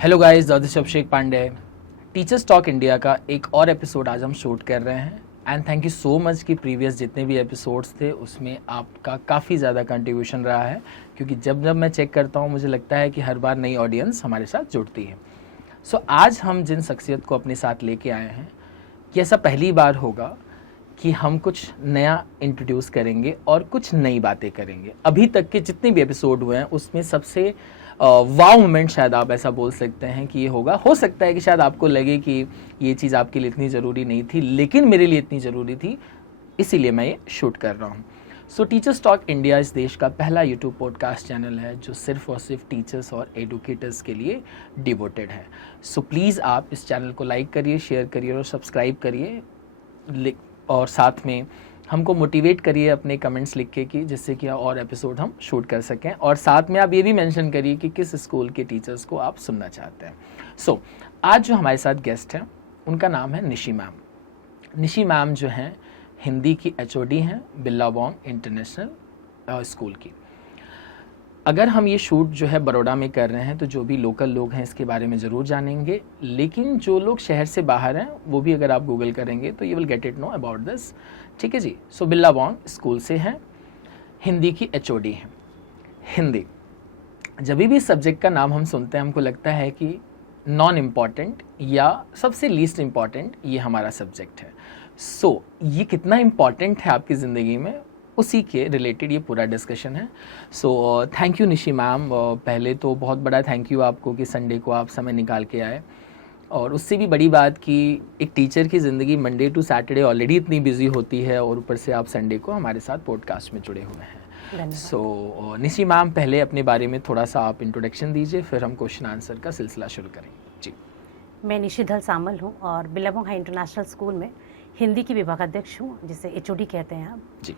Hello guys, this Abhishek Pandey. Teachers talk India का एक और एपिसोड आज हम शूट कर रहे हैं and thank you so much कि प्रीवियस जितने भी एपिसोड्स थे उसमें आपका काफ़ी ज़्यादा कंट्रीब्यूशन रहा है, क्योंकि जब जब मैं चेक करता हूँ मुझे लगता है कि हर बार नई ऑडियंस हमारे साथ जुड़ती है। सो आज हम जिन शख्सियत को अपने साथ लेके आए हैं, कि ऐसा पहली बार होगा कि हम कुछ नया इंट्रोड्यूस करेंगे और कुछ नई बातें करेंगे। अभी तक के जितने भी एपिसोड हुए हैं उसमें सबसे वाव मोमेंट शायद आप ऐसा बोल सकते हैं कि ये होगा। हो सकता है कि शायद आपको लगे कि ये चीज़ आपके लिए इतनी ज़रूरी नहीं थी, लेकिन मेरे लिए इतनी ज़रूरी थी, इसीलिए मैं ये शूट कर रहा हूँ। सो टीचर्स टॉक इंडिया इस देश का पहला यूट्यूब पॉडकास्ट चैनल है जो सिर्फ और सिर्फ टीचर्स और एडुकेटर्स के लिए डिवोटेड है। सो प्लीज़ आप इस चैनल को लाइक करिए, शेयर करिए और सब्सक्राइब करिए, और साथ में हमको मोटिवेट करिए अपने कमेंट्स लिख के कि जिससे कि और एपिसोड हम शूट कर सकें। और साथ में आप ये भी मेंशन करिए कि किस स्कूल के टीचर्स को आप सुनना चाहते हैं। सो आज जो हमारे साथ गेस्ट हैं उनका नाम है निशी मैम। निशी मैम जो हैं हिंदी की HOD हैं बिल्लाबोंग इंटरनेशनल स्कूल की। अगर हम ये शूट जो है बड़ौदा में कर रहे हैं तो जो भी लोकल लोग हैं इसके बारे में ज़रूर जानेंगे, लेकिन जो लोग शहर से बाहर हैं वो भी अगर आप गूगल करेंगे तो you will get it know about this. ठीक है जी। सो बिल्लाबोंग स्कूल से हैं, हिंदी की HOD हैं। हिंदी जब भी सब्जेक्ट का नाम हम सुनते हैं हमको लगता है कि नॉन इम्पॉर्टेंट या सबसे लीस्ट इम्पॉर्टेंट ये हमारा सब्जेक्ट है। सो ये कितना इम्पॉर्टेंट है आपकी ज़िंदगी में, उसी के रिलेटेड ये पूरा डिस्कशन है। सो थैंक यू निशी मैम। पहले तो बहुत बड़ा थैंक यू आपको कि संडे को आप समय निकाल के आए, और उससे भी बड़ी बात कि एक टीचर की ज़िंदगी मंडे टू सैटरडे ऑलरेडी इतनी बिजी होती है और ऊपर से आप संडे को हमारे साथ पॉडकास्ट में जुड़े हुए हैं। सो निशी मैम, पहले अपने बारे में थोड़ा सा आप इंट्रोडक्शन दीजिए, फिर हम क्वेश्चन आंसर का सिलसिला शुरू करेंगे जी। मैं निशी धल सामल हूँ और बिल्लाबोंग हाई इंटरनेशनल स्कूल में हिंदी की विभागाध्यक्ष हूँ, जिसे HOD कहते हैं आप जी।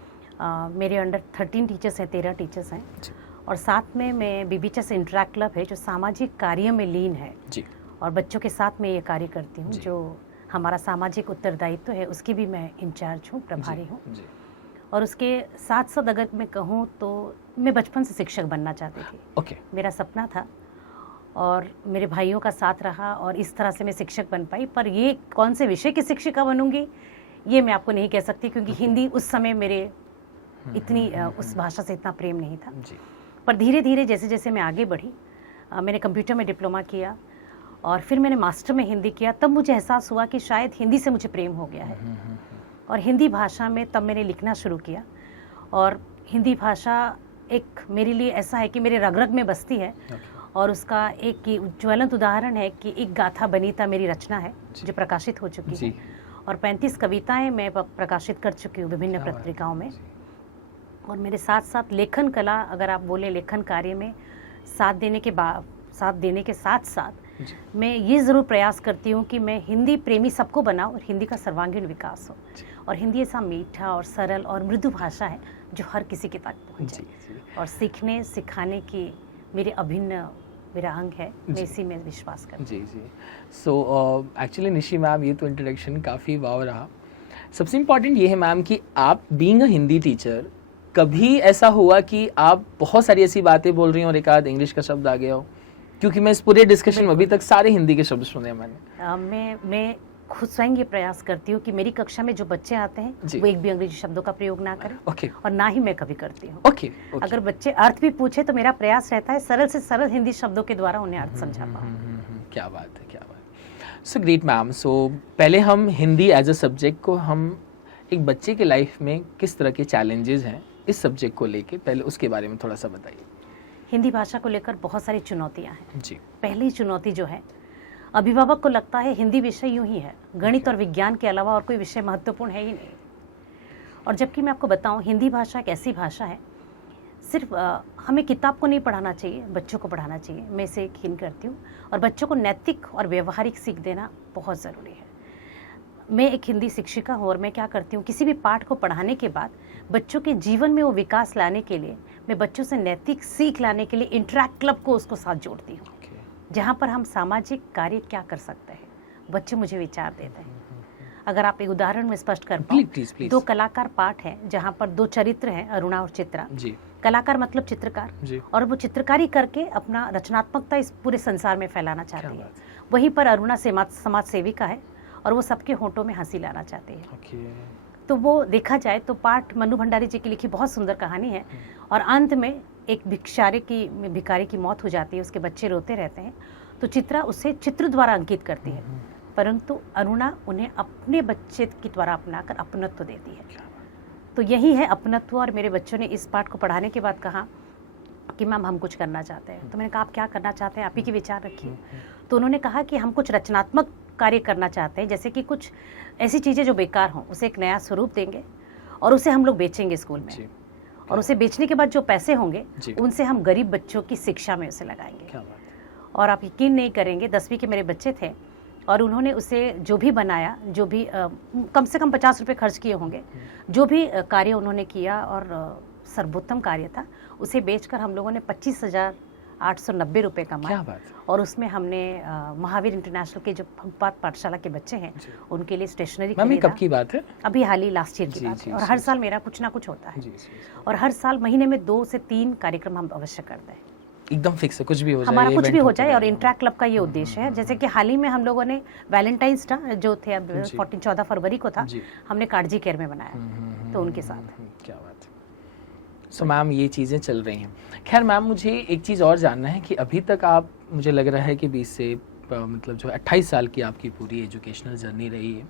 मेरे अंडर 13 टीचर्स हैं, 13 टीचर्स हैं जी। और साथ में मैं BBHS इंटरैक्ट क्लब है जो सामाजिक कार्य में लीन है जी। और बच्चों के साथ मैं ये कार्य करती हूँ, जो हमारा सामाजिक उत्तरदायित्व है उसकी भी मैं इंचार्ज हूँ, प्रभारी हूँ। और उसके साथ साथ अगर मैं कहूँ तो मैं बचपन से शिक्षक बनना चाहती थी। ओके। मेरा सपना था और मेरे भाइयों का साथ रहा और इस तरह से मैं शिक्षक बन पाई। पर ये कौन से विषय की शिक्षिका बनूंगी ये मैं आपको नहीं कह सकती, क्योंकि हिंदी उस समय मेरे इतनी उस भाषा से इतना प्रेम नहीं था जी। पर धीरे धीरे जैसे जैसे मैं आगे बढ़ी, मैंने कंप्यूटर में डिप्लोमा किया और फिर मैंने मास्टर में हिंदी किया, तब मुझे एहसास हुआ कि शायद हिंदी से मुझे प्रेम हो गया है। और हिंदी भाषा में तब मैंने लिखना शुरू किया। और हिंदी भाषा एक मेरे लिए ऐसा है कि मेरे रग रग में बसती है। और उसका एक ज्वलंत उदाहरण है कि एक गाथा बनीता मेरी रचना है जो प्रकाशित हो चुकी है, और 35 कविताएं मैं प्रकाशित कर चुकी हूँ विभिन्न पत्रिकाओं में। और मेरे साथ साथ लेखन कला, अगर आप बोले लेखन कार्य में साथ देने के साथ साथ मैं ये ज़रूर प्रयास करती हूँ कि मैं हिंदी प्रेमी सबको बनाऊँ और हिंदी का सर्वांगीण विकास हो। और हिंदी ऐसा मीठा और सरल और मृदु भाषा है जो हर किसी के तक पहुँचे, और सीखने सिखाने की मेरे अभिन्न मेरा अंग है, मैं इसी में विश्वास करती हूँ जी। सो एक्चुअली निशी मैम, ये तो इंट्रोडक्शन काफ़ी वाव रहा। सबसे इम्पॉर्टेंट ये है मैम कि आप बीइंग अ हिंदी टीचर, कभी ऐसा हुआ कि आप बहुत सारी ऐसी बातें बोल रही हो और एक आध इंग्लिश का शब्द आ गया हो? क्योंकि मैं इस पूरे डिस्कशन में अभी तक सारे हिंदी के शब्द सुने मैंने। मैं खुद स्वयं ये प्रयास करती हूँ कि मेरी कक्षा में जो बच्चे आते हैं वो एक भी अंग्रेजी शब्दों का प्रयोग ना करें। और ना ही मैं कभी करती हूँ। अगर बच्चे अर्थ भी पूछे तो मेरा प्रयास रहता है सरल से सरल हिंदी शब्दों के द्वारा उन्हें अर्थ समझा पाऊँ। क्या बात है, क्या बात। So great ma'am. सो पहले हम हिंदी एज अ सब्जेक्ट को, हम एक बच्चे के लाइफ में किस तरह के चैलेंजेस हैं इस सब्जेक्ट को लेके, पहले उसके बारे में थोड़ा सा बताइए। हिंदी भाषा को लेकर बहुत सारी चुनौतियाँ हैं जी। पहली चुनौती जो है, अभिभावक को लगता है हिंदी विषय यूं ही है, गणित और विज्ञान के अलावा और कोई विषय महत्वपूर्ण है ही नहीं। और जबकि मैं आपको बताऊं, हिंदी भाषा एक ऐसी भाषा है, सिर्फ हमें किताब को नहीं पढ़ाना चाहिए, बच्चों को पढ़ाना चाहिए। मैं इसे यकीन करती हूँ। और बच्चों को नैतिक और व्यवहारिक सीख देना बहुत ज़रूरी है। मैं एक हिंदी शिक्षिका हूँ और मैं क्या करती हूँ, किसी भी पाठ को पढ़ाने के बाद बच्चों के जीवन में वो विकास लाने के लिए, मैं बच्चों से नैतिक सीख लाने के लिए इंटरैक्ट क्लब को उसको साथ जोड़ती हूँ, जहाँ पर हम सामाजिक कार्य क्या कर सकते हैं, बच्चे मुझे विचार देते हैं। अगर आप एक उदाहरण में स्पष्ट कर प्लीज पाओ, प्लीज प्लीज। 2 कलाकार पाठ है जहाँ पर 2 चरित्र हैं, अरुणा और चित्रा। जी कलाकार मतलब चित्रकार, जी। और वो चित्रकारी करके अपना रचनात्मकता इस पूरे संसार में फैलाना क्या चाहती है। बात है। वहीं पर अरुणा समाज सेविका है और वो सबके होंठों में हंसी लाना चाहती है। ओके। तो वो देखा जाए तो पाठ मन्नू भंडारी जी की लिखी बहुत सुंदर कहानी है। और अंत में एक भिखारी की मौत हो जाती है, उसके बच्चे रोते रहते हैं, तो चित्रा उसे चित्र द्वारा अंकित करती है, परंतु अरुणा उन्हें अपने बच्चे की द्वारा अपनाकर अपनत्व देती है। तो यही है अपनत्व। और मेरे बच्चों ने इस पाठ को पढ़ाने के बाद कहा कि मैम हम कुछ करना चाहते हैं। तो मैंने कहा आप क्या करना चाहते हैं, आप ही के विचार रखिए। तो उन्होंने कहा कि हम कुछ रचनात्मक कार्य करना चाहते हैं, जैसे कि कुछ ऐसी चीज़ें जो बेकार हों उसे एक नया स्वरूप देंगे और उसे हम लोग बेचेंगे स्कूल में, और उसे बेचने के बाद जो पैसे होंगे उनसे हम गरीब बच्चों की शिक्षा में उसे लगाएंगे। क्या बात है। और आप यकीन नहीं करेंगे, 10वीं के मेरे बच्चे थे और उन्होंने उसे जो भी बनाया, जो भी कम से कम 50 रुपये खर्च किए होंगे, जो भी कार्य उन्होंने किया और सर्वोत्तम कार्य था, उसे बेचकर हम लोगों ने 25,890 रुपये कमाए। क्या बात है। और उसमें हमने महावीर इंटरनेशनल के जो फुटपाथ पाठशाला के बच्चे हैं उनके लिए स्टेशनरी मैम ये खरीदा। कब की बात है? अभी हाल ही लास्ट ईयर की जी, बात जी, है। और जी, हर जी। साल मेरा कुछ ना कुछ होता है, जी जी। और हर साल महीने में 2 से 3 कार्यक्रम हम अवश्य करते हैं। एकदम फिक्स है, कुछ भी हो जाए, हमारा कुछ event भी हो होते जाए। और रहेगा। इंट्रैक्ट क्लब का ये उद्देश्य है। जैसे कि हाल ही में हम लोगों ने वैलेंटाइंस डे जो थे अब 14 फरवरी को था, जी। हमने काटजी केयर में बनाया, तो उनके साथ। क्या बात है। सो मैम ये चीज़ें चल रही हैं। खैर मैम मुझे एक चीज़ और जानना है कि अभी तक आप, मुझे लग रहा है कि 20 से मतलब जो 28 साल की आपकी पूरी एजुकेशनल जर्नी रही है,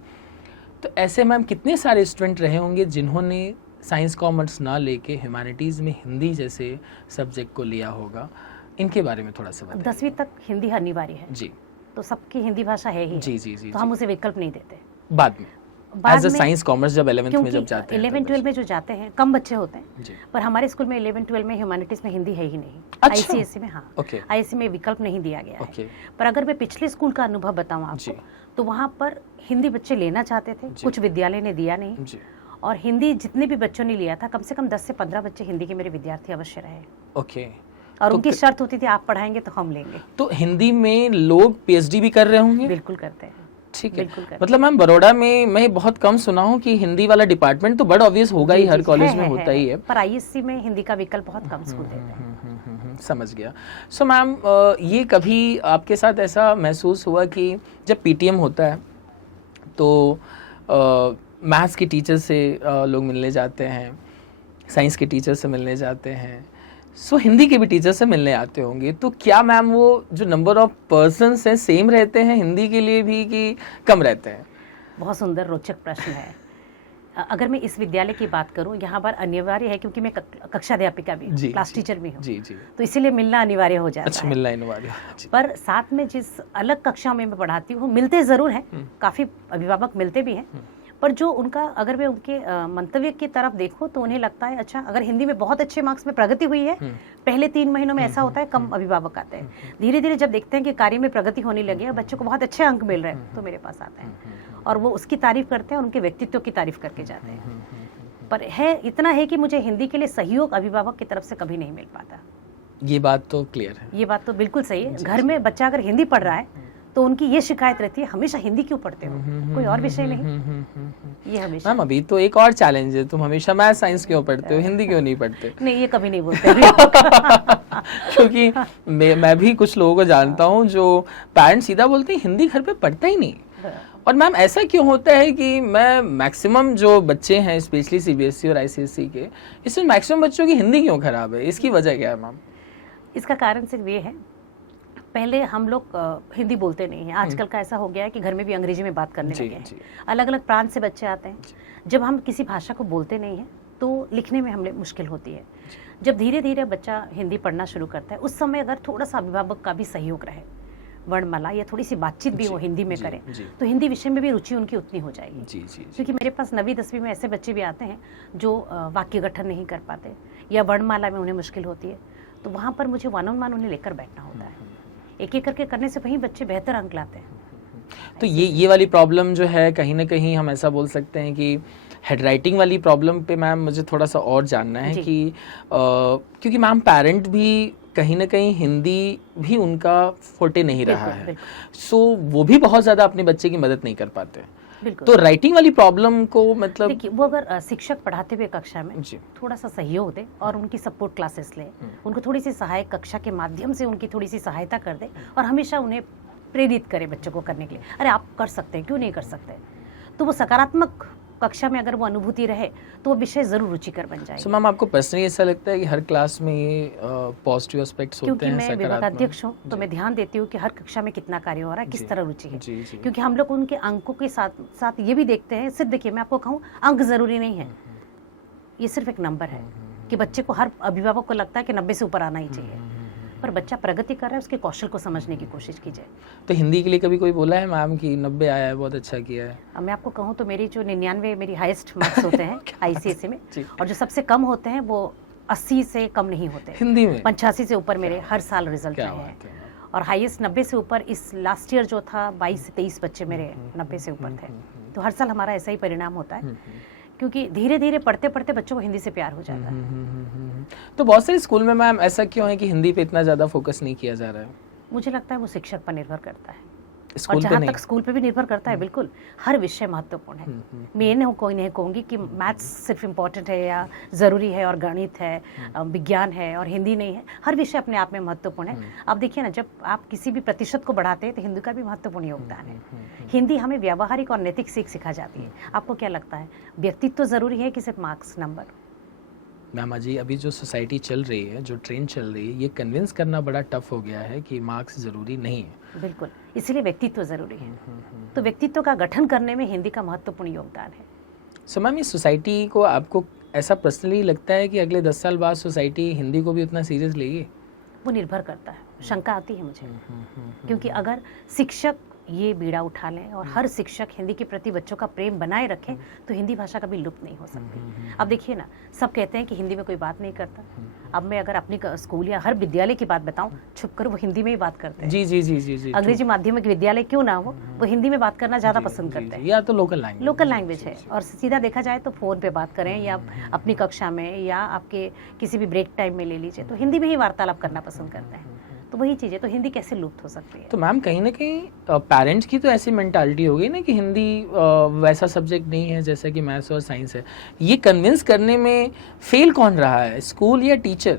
तो ऐसे मैम कितने सारे स्टूडेंट रहे होंगे जिन्होंने साइंस कॉमर्स ना लेके ह्यूमैनिटीज़ में हिंदी जैसे सब्जेक्ट को लिया होगा, इनके बारे में थोड़ा सा बताइए। 10वीं तक हिंदी अनिवार्य है जी तो सबकी हिंदी भाषा है ही है। जी जी जी। तो हम उसे विकल्प नहीं देते। बाद में बाद एज अ में साइंस कॉमर्स जब 11th में क्योंकि जब जाते हैं 11 12 में जो जाते हैं कम बच्चे होते हैं, जी। पर हमारे स्कूल में 11 12 में ह्यूमैनिटीज में हिंदी है ही नहीं। अच्छा। आईसीएसई में, हाँ ओके आईसीएसई में विकल्प नहीं दिया गया है। ओके पर अगर मैं पिछले स्कूल का अनुभव बताऊं जी। आपको, तो वहाँ पर हिंदी बच्चे लेना चाहते थे, जी। कुछ विद्यालय ने दिया नहीं। जी और हिंदी जितने भी बच्चों ने लिया था, कम से कम 10 से 15 बच्चे हिंदी के मेरे विद्यार्थी अवश्य रहे। ओके। और तो उनकी शर्त होती थी आप पढ़ाएंगे तो हम लेंगे। तो हिंदी में लोग पीएचडी भी कर रहे होंगे? बिल्कुल करते हैं। ठीक है। बिल्कुल करते हैं। मतलब मैम बड़ौदा में मैं बहुत कम सुना हूँ कि हिंदी वाला डिपार्टमेंट तो बड़ा ऑब्वियस होगा ही, जी, हर जी, कॉलेज में होता ही है। पर आईएससी में हिंदी का विकल्प बहुत कम स्कूल देते हैं। समझ गया। सो मैम ये कभी आपके साथ ऐसा महसूस हुआ कि जब पीटीएम होता है तो मैथ्स के टीचर से लोग मिलने जाते हैं, साइंस के टीचर से मिलने जाते हैं, सो हिंदी के भी टीचर से मिलने आते होंगे, तो क्या मैम वो जो नंबर ऑफ पर्सन्स हैं सेम रहते हैं हिंदी के लिए भी कि कम रहते हैं? बहुत सुंदर रोचक प्रश्न है। अगर मैं इस विद्यालय की बात करूं, यहाँ पर अनिवार्य है क्योंकि मैं कक्षा अध्यापिका भी हूँ, क्लास टीचर भी हूँ, जी जी। तो इसीलिए मिलना अनिवार्य हो जाता अच्छा, है। मिलना अनिवार्य। पर साथ में जिस अलग कक्षा में मैं पढ़ाती हूँ, मिलते ज़रूर हैं, काफ़ी अभिभावक मिलते भी हैं, पर जो उनका, अगर मैं उनके मंतव्य की तरफ देखूं तो उन्हें लगता है अच्छा अगर हिंदी में बहुत अच्छे मार्क्स में प्रगति हुई है, पहले 3 महीनों में ऐसा होता है, कम अभिभावक आते हैं। धीरे धीरे जब देखते हैं कि कार्य में प्रगति होने लगी है, बच्चों को बहुत अच्छे अंक मिल रहे हैं, तो मेरे पास आते हैं और वो उसकी तारीफ करते हैं, उनके व्यक्तित्व की तारीफ करके जाते हैं। पर है इतना है कि मुझे हिंदी के लिए सहयोग अभिभावक की तरफ से कभी नहीं मिल पाता। ये बात तो क्लियर है। ये बात तो बिल्कुल सही है। घर में बच्चा अगर हिंदी पढ़ रहा है तो उनकी ये शिकायत रहती है, हमेशा हिंदी क्यों पढ़ते हो, कोई और विषय नहीं? ये हमेशा। मैम अभी तो एक और चैलेंज है, तुम हमेशा मैथ साइंस क्यों पढ़ते हो, हिंदी क्यों नहीं पढ़ते? नहीं, ये कभी नहीं बोलते। क्योंकि मैं भी कुछ लोगों को जानता हूँ जो पेरेंट्स सीधा बोलते हैं हिंदी घर पे पढ़ता ही नहीं। और मैम ऐसा क्यों होता है कि मैं मैक्सिमम जो बच्चे हैं स्पेशली सीबीएसई और आईसीएसई के, इसमें मैक्सिमम बच्चों की हिंदी क्यों खराब है, इसकी वजह क्या है मैम? इसका कारण सिर्फ ये है, पहले हम लोग हिंदी बोलते नहीं हैं। आजकल का ऐसा हो गया है कि घर में भी अंग्रेजी में बात करने लगे हैं। अलग अलग प्रांत से बच्चे आते हैं। जब हम किसी भाषा को बोलते नहीं हैं तो लिखने में हमें मुश्किल होती है। जब धीरे धीरे बच्चा हिंदी पढ़ना शुरू करता है, उस समय अगर थोड़ा सा अभिभावक का भी सहयोग रहे, वर्णमाला या थोड़ी सी बातचीत भी वो हिंदी में करें, तो हिंदी विषय में भी रुचि उनकी उतनी हो जाएगी। जी जी। क्योंकि मेरे पास 9वीं 10वीं में ऐसे बच्चे भी आते हैं जो वाक्य गठन नहीं कर पाते या वर्णमाला में उन्हें मुश्किल होती है, तो वहाँ पर मुझे वन ऑन वन उन्हें लेकर बैठना होता है। एक एक करके करने से वहीं बच्चे बेहतर अंक लाते हैं। तो ये वाली प्रॉब्लम जो है, कहीं ना कहीं हम ऐसा बोल सकते हैं कि हेड राइटिंग वाली प्रॉब्लम पे मैम मुझे थोड़ा सा और जानना है कि क्योंकि मैम पेरेंट भी कहीं ना कहीं हिंदी भी उनका फोटे नहीं रहा है, सो वो भी बहुत ज़्यादा अपने बच्चे की मदद नहीं कर पाते। बिल्कुल। तो राइटिंग वाली प्रॉब्लम को मतलब देखिए, वो अगर शिक्षक पढ़ाते हुए कक्षा में जी थोड़ा सा सहयोग दे और उनकी सपोर्ट क्लासेस ले, उनको थोड़ी सी सहायक कक्षा के माध्यम से उनकी थोड़ी सी सहायता कर दे और हमेशा उन्हें प्रेरित करे बच्चों को करने के लिए, अरे आप कर सकते हैं, क्यों नहीं कर सकते, तो वो सकारात्मक कक्षा में अगर वो अनुभूति रहे तो वो विषय जरूर रुचिकर बन जाएगा। सो मैम, आपको पर्सनली ऐसा लगता है कि हर क्लास में ये पॉजिटिव एस्पेक्ट्स होते क्योंकि हैं, मैं सकारात्मक? विभागाध्यक्ष हूँ तो मैं ध्यान देती हूँ कि हर कक्षा में कितना कार्य हो रहा है, किस जी, तरह रुचि है। जी जी क्योंकि हम लोग उनके अंकों के साथ साथ ये भी देखते हैं, सिर्फ देखिए मैं आपको कहूँ अंक जरूरी नहीं है, ये सिर्फ एक नंबर है कि बच्चे को, हर अभिभावक को लगता है कि 90 से ऊपर आना ही चाहिए, पर बच्चा प्रगति कर रहा है, उसके कौशल को समझने की कोशिश कीजिए। तो हिंदी के लिए कभी कोई बोला है मैम कि 90 आया है, बहुत अच्छा किया है? अब मैं आपको कहूँ तो मेरी जो 99 मेरी हाईएस्ट मार्क्स होते हैं आईसीएसई में, जी। और जो सबसे कम होते हैं वो 80 से कम नहीं होते, हिंदी में 85 से ऊपर मेरे हर साल रिजल्ट क्या रहे हैं। बात है? और हाईएस्ट 90 से ऊपर इस लास्ट ईयर जो था 22 से 23 बच्चे मेरे 90 से ऊपर थे। तो हर साल हमारा ऐसा ही परिणाम होता है, क्योंकि धीरे धीरे पढ़ते पढ़ते बच्चों को हिंदी से प्यार हो जाता है। तो बहुत सारे स्कूल में मैम ऐसा क्यों है कि हिंदी पे इतना ज़्यादा फोकस नहीं किया जा रहा है? मुझे लगता है वो शिक्षक पर निर्भर करता है, और स्कूल पे जहाँ नहीं? तक स्कूल पे भी निर्भर करता है, बिल्कुल हर विषय महत्वपूर्ण है। मैं ये नहीं कोई नहीं कहूँगी कि मैथ्स सिर्फ इम्पोर्टेंट है या ज़रूरी है और गणित है, विज्ञान है और हिंदी नहीं है, हर विषय अपने आप में महत्वपूर्ण है। आप देखिए ना, जब आप किसी भी प्रतिशत को बढ़ाते हैं तो हिंदी का भी महत्वपूर्ण योगदान है। हिंदी हमें व्यावहारिक और नैतिक सीख सिखा जाती है। आपको क्या लगता है, व्यक्तित्व ज़रूरी है कि सिर्फ मार्क्स, नंबर? मैम जी, अभी जो सोसाइटी चल रही है, जो ट्रेंड चल रही है, ये कन्विंस करना बड़ा टफ हो गया है कि मार्क्स ज़रूरी नहीं है। बिल्कुल, इसलिए व्यक्तित्व ज़रूरी है। तो व्यक्तित्व का गठन करने में हिंदी का महत्वपूर्ण योगदान है। सो मैम, इस सोसाइटी को आपको ऐसा पर्सनली लगता है कि अगले 10 साल बाद सोसाइटी हिंदी को भी उतना सीरियस लेगी? वो निर्भर करता है, शंका आती है मुझे, क्योंकि अगर शिक्षक ये बीड़ा उठा लें और हर शिक्षक हिंदी के प्रति बच्चों का प्रेम बनाए रखें तो हिंदी भाषा कभी लुप्त नहीं हो सकती। अब देखिए ना, सब कहते हैं कि हिंदी में कोई बात नहीं करता। अब मैं अगर अपनी स्कूल या हर विद्यालय की बात बताऊं, छुप कर वो हिंदी में ही बात करते हैं। जी जी जी जी जी। अंग्रेजी माध्यमिक विद्यालय क्यों ना हो, वो हिंदी में बात करना ज़्यादा पसंद करते हैं। या तो लोकल लैंग्वेज है, और सीधा देखा जाए तो फ़ोन पे बात करें या अपनी कक्षा में या आपके किसी भी ब्रेक टाइम में ले लीजिए, तो हिंदी में ही वार्तालाप करना पसंद करते हैं। तो वही चीज़ है, तो हिंदी कैसे लुप्त हो सकती है? तो मैम, कहीं ना कहीं पेरेंट्स की तो ऐसी मेंटालिटी हो गई ना कि हिंदी वैसा सब्जेक्ट नहीं है जैसा कि मैथ्स और साइंस है। ये कन्विंस करने में फेल कौन रहा है, स्कूल या टीचर?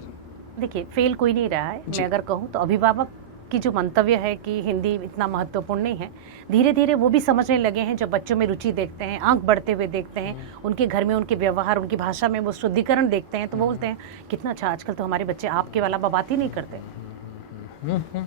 देखिए, फेल कोई नहीं रहा है। मैं अगर कहूँ तो अभिभावक की जो मंतव्य है कि हिंदी इतना महत्वपूर्ण नहीं है, धीरे धीरे वो भी समझने लगे हैं। जब बच्चों में रुचि देखते हैं, अंक बढ़ते हुए देखते हैं, उनके घर में उनके व्यवहार, उनकी भाषा में वो शुद्धिकरण देखते हैं, तो वो बोलते हैं कितना अच्छा, आजकल तो हमारे बच्चे आपके वाला बात ही नहीं करते।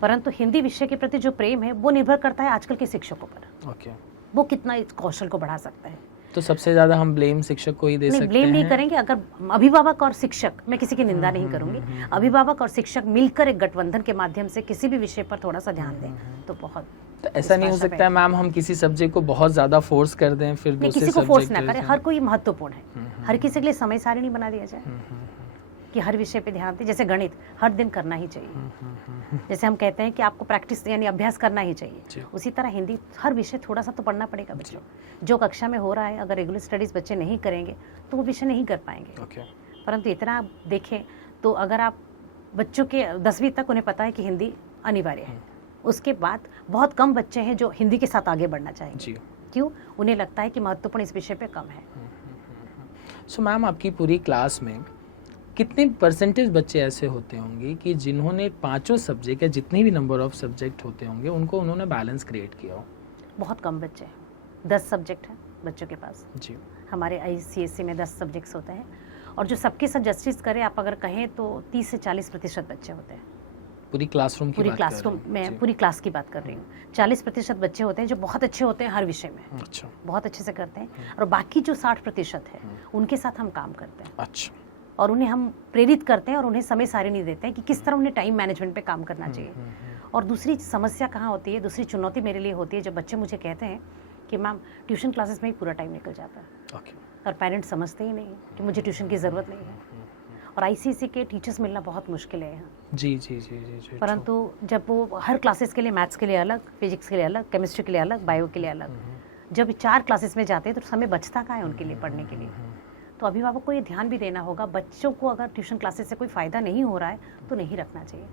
परंतु हिंदी विषय के प्रति जो प्रेम है वो निर्भर करता है आजकल के शिक्षकों पर। ओके। वो कितना इस कौशल को बढ़ा सकता है। तो सबसे ज़्यादा हम ब्लेम शिक्षक को ही दे सकते हैं? ब्लेम नहीं करेंगे। अगर अभिभावक और शिक्षक, मैं किसी की निंदा नहीं करूंगी, अभिभावक और शिक्षक मिलकर एक गठबंधन के माध्यम से किसी भी विषय पर थोड़ा सा ध्यान दें तो बहुत। तो ऐसा नहीं हो सकता है मैम, हम किसी सब्जेक्ट को बहुत ज़्यादा फोर्स कर दें फिर नहीं, दूसरे किसी को फोर्स सब्जेक्ट ना करें, हर कोई महत्वपूर्ण है। हर किसी के लिए समय सारिणी बना दिया जाए कि हर विषय पे ध्यान दें। जैसे गणित हर दिन करना ही चाहिए, जैसे हम कहते हैं कि आपको प्रैक्टिस यानी अभ्यास करना ही चाहिए, उसी तरह हिंदी हर विषय थोड़ा सा तो पढ़ना पड़ेगा बच्चों। जो कक्षा में हो रहा है, अगर रेगुलर स्टडीज बच्चे नहीं करेंगे तो वो विषय नहीं कर पाएंगे। परंतु इतना आप देखें तो अगर आप बच्चों के 10वीं तक उन्हें पता है कि हिंदी अनिवार्य है, उसके बाद बहुत कम बच्चे हैं जो हिंदी के साथ आगे बढ़ना चाहेंगे। क्यों? उन्हें लगता है कि महत्वपूर्ण इस विषय पे कम है। सो मैम, आपकी पूरी क्लास में कितने परसेंटेज बच्चे ऐसे होते होंगे कि जिन्होंने 5 सब्जेक्ट या जितने भी नंबर ऑफ सब्जेक्ट होते होंगे उनको उन्होंने बैलेंस क्रिएट किया हो? बहुत कम बच्चे हैं। 10 सब्जेक्ट हैं बच्चों के पास। जी। हमारे ICSE में 10 सब्जेक्ट्स होते हैं, और जो सबके सब जस्टिस करें आप अगर कहें तो 30 से 40% बच्चे होते हैं। पूरी क्लासरूम की पूरी बात कर रहे क्लासरूम हैं? में पूरी क्लास की बात कर रही हूँ। 40% बच्चे होते हैं जो बहुत अच्छे होते हैं हर विषय में। अच्छा। बहुत अच्छे से करते हैं, और बाकी जो 60% है उनके साथ हम काम करते हैं। अच्छा। और उन्हें हम प्रेरित करते हैं और उन्हें समय सारिणी देते हैं कि किस तरह उन्हें टाइम मैनेजमेंट पे काम करना चाहिए। और दूसरी समस्या कहाँ होती है, दूसरी चुनौती मेरे लिए होती है जब बच्चे मुझे कहते हैं कि मैम ट्यूशन क्लासेस में ही पूरा टाइम निकल जाता है। और पेरेंट्स समझते ही नहीं कि मुझे ट्यूशन की ज़रूरत नहीं है। और ICSE के टीचर्स मिलना बहुत मुश्किल है यहाँ। जी जी जी जी जी। परंतु जब वो हर क्लासेस के लिए, मैथ्स के लिए अलग, फिजिक्स के लिए अलग, केमिस्ट्री के लिए अलग, बायो के लिए अलग, जब 4 क्लासेस में जाते हैं तो समय बचता कहाँ है उनके लिए पढ़ने के लिए। तो अभिभावक को ये ध्यान भी देना होगा, बच्चों को अगर ट्यूशन क्लासेस से कोई फ़ायदा नहीं हो रहा है तो नहीं रखना चाहिए।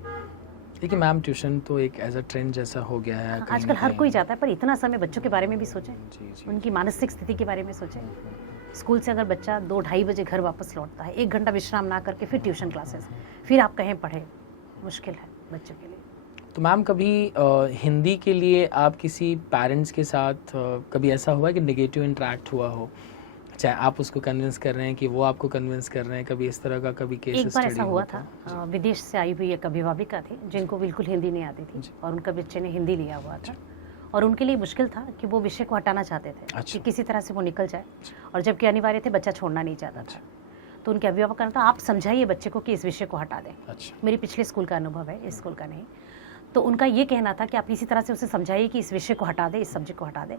देखिए मैम, ट्यूशन तो एक एज अ ट्रेंड जैसा हो गया है कहीं आजकल ना हर कोई कहीं। जाता है, पर इतना समय बच्चों के बारे में भी सोचें, जी जी उनकी मानसिक स्थिति के बारे में सोचें। स्कूल से अगर बच्चा 2-2:30 बजे घर वापस लौटता है, 1 घंटा विश्राम ना करके फिर ट्यूशन क्लासेस, फिर आप कहें पढ़े, मुश्किल है बच्चों के लिए। तो मैम कभी हिंदी के लिए आप किसी पेरेंट्स के साथ कभी ऐसा हुआ है कि नेगेटिव इंटरेक्ट हुआ हो, चाहे आप उसको कन्विंस कर रहे हैं कि वो आपको कन्विंस कर रहे हैं, कभी इस तरह का कभी केस एक बार स्टडी ऐसा हुआ था, विदेश से आई हुई एक अभिभाविका थी जिनको बिल्कुल हिंदी नहीं आती थी, जी। और उनका बच्चे ने हिंदी लिया हुआ था, और उनके लिए मुश्किल था कि वो विषय को हटाना चाहते थे अच्छा। कि किसी तरह से वो निकल जाए, और जबकि अनिवार्य थे, बच्चा छोड़ना नहीं चाहता था। तो उनके अभिभावक का था, आप समझाइए बच्चे को कि इस विषय को हटा दें। अच्छा। मेरी पिछले स्कूल का अनुभव है, इस स्कूल का नहीं। तो उनका ये कहना था कि आप इसी तरह से उसे समझाइए कि इस विषय को हटा दे, इस सब्जेक्ट को हटा दे।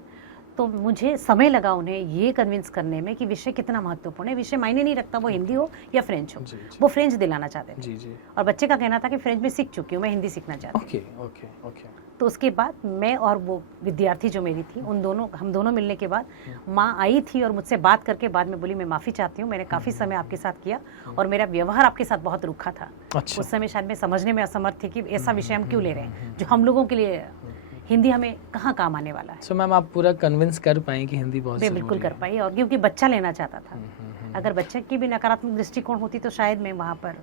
तो मुझे समय लगा उन्हें ये कन्विंस करने में कि विषय कितना महत्वपूर्ण है। विषय मायने नहीं रखता वो हिंदी हो या फ्रेंच हो, जी, जी। वो फ्रेंच दिलाना चाहते थे। जी जी। और बच्चे का कहना था कि फ्रेंच में सीख चुकी हूँ, मैं हिंदी सीखना चाहती हूँ। Okay okay okay. तो उसके बाद मैं और वो विद्यार्थी जो मेरी थी, हम दोनों मिलने के बाद माँ आई थी और मुझसे बात करके बाद में बोली, मैं माफ़ी चाहती हूँ, मैंने काफ़ी समय आपके साथ किया और मेरा व्यवहार आपके साथ बहुत रूखा था। अच्छा। उस समय शायद मैं समझने में असमर्थ थी कि ऐसा विषय हम क्यों ले रहे हैं जो हम लोगों के लिए हिंदी हमें कहाँ काम आने वाला है। सो मैम आप पूरा कन्विंस कर पाएँ कि हिंदी बहुत मैं ज़रूरी बिल्कुल है। कर पाई, और क्योंकि बच्चा लेना चाहता था। अगर बच्चे की भी नकारात्मक दृष्टिकोण होती तो शायद मैं वहाँ पर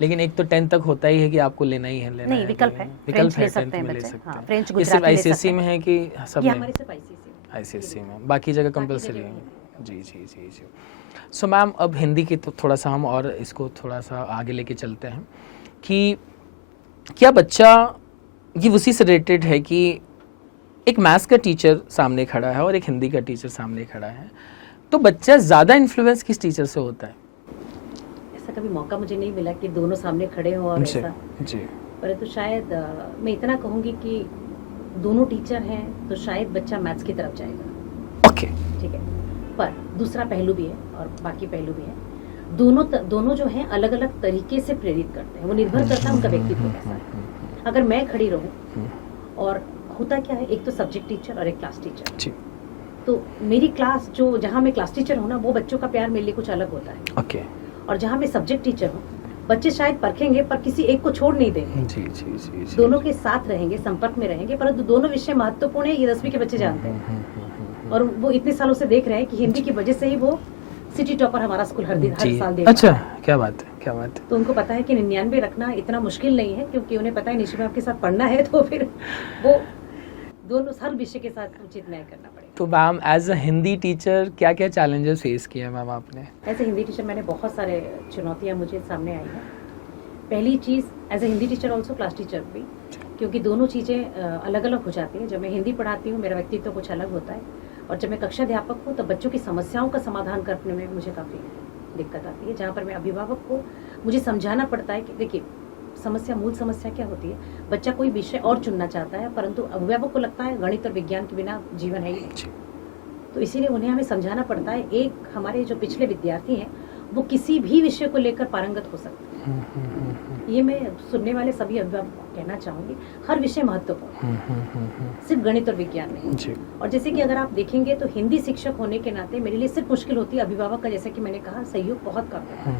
लेकिन एक तो 10 तक होता ही है कि आपको लेना ही है, लेना नहीं, है, विकल्प है, फ्रेंच ले सकते हैं बच्चे, हाँ, फ्रेंच ये सिर्फ गुजराती ले आईसीएसई सकते में हैं। है कि सब ये में? हमारे सिर्फ ICSE आईसीएसई में, बाकी जगह कंपलसरी है। जी जी जी जी। सो मैम अब हिंदी की तो थोड़ा सा हम और इसको थोड़ा सा आगे लेके चलते हैं कि क्या बच्चा ये उसी से रिलेटेड है कि एक मैथ्स का टीचर सामने खड़ा है और एक हिंदी का टीचर सामने खड़ा है, तो बच्चा ज़्यादा इन्फ्लुएंस किस टीचर से होता है? ऐसा कभी मौका मुझे नहीं मिला कि दोनों सामने खड़े हों और जी ऐसा, जी। परंतु शायद मैं इतना कहूँगी कि दोनों टीचर हैं तो शायद बच्चा मैथ्स की तरफ जाएगा। ओके। ठीक है, पर दूसरा पहलू भी है और बाकी पहलू भी है। दोनों जो हैं अलग अलग तरीके से प्रेरित करते हैं, वो निर्भर करता है उनका व्यक्तित्व कैसा है। अगर मैं खड़ी रहूं, और होता क्या है, एक तो सब्जेक्ट टीचर और एक क्लास टीचर, जी। तो मेरी क्लास जो जहाँ मैं क्लास टीचर हूँ ना, वो बच्चों का प्यार मेरे लिए कुछ अलग होता है। ओके। और जहाँ मैं सब्जेक्ट टीचर हूँ, बच्चे शायद परखेंगे पर किसी एक को छोड़ नहीं देंगे, जी जी जी जी। दोनों के साथ रहेंगे, संपर्क में रहेंगे, परंतु दोनों विषय महत्वपूर्ण है, ये 10वीं के बच्चे जानते हैं। और वो इतने सालों से देख रहे हैं कि हिंदी की वजह से ही वो सिटी टॉपर हमारा स्कूल हर साल दे अच्छा, रहा है। क्या बात है, क्या बात है। तो उनको पता है कि 99 रखना इतना मुश्किल नहीं है, क्योंकि उन्हें पता है निशा मैम के साथ पढ़ना है, तो फिर वो दोनों हर विषय के साथ उचित न्याय करना पड़ेगा। तो ma'am as a Hindi teacher क्या क्या चैलेंजेस फेस किए हैं मैम आपने? एज ए हिंदी टीचर मैंने बहुत सारे चुनौतियाँ मुझे सामने आई हैं। पहली चीज़, as a Hindi teacher also class teacher भी, क्योंकि दोनों चीज़ें अलग अलग हो जाती हैं। जब मैं हिंदी पढ़ाती हूँ मेरा व्यक्तित्व कुछ अलग होता है, और जब मैं कक्षा अध्यापक हूँ तो बच्चों की समस्याओं का समाधान करने में मुझे काफ़ी दिक्कत आती है, जहाँ पर मैं अभिभावक को मुझे समझाना पड़ता है कि देखिए मूल समस्या क्या होती है। बच्चा कोई विषय और चुनना चाहता है, परंतु अभिभावक को लगता है गणित और विज्ञान के बिना जीवन है ही नहीं। तो इसीलिए उन्हें हमें समझाना पड़ता है। एक हमारे जो पिछले विद्यार्थी हैं वो किसी भी विषय को लेकर पारंगत हो सकते हैं। ये मैं सुनने वाले सभी अभिभावकों को कहना चाहूँगी, हर विषय महत्वपूर्ण, सिर्फ गणित और विज्ञान नहीं। और जैसे कि अगर आप देखेंगे तो हिंदी शिक्षक होने के नाते मेरे लिए सिर्फ मुश्किल होती है अभिभावक का, जैसे कि मैंने कहा, सहयोग बहुत कम है,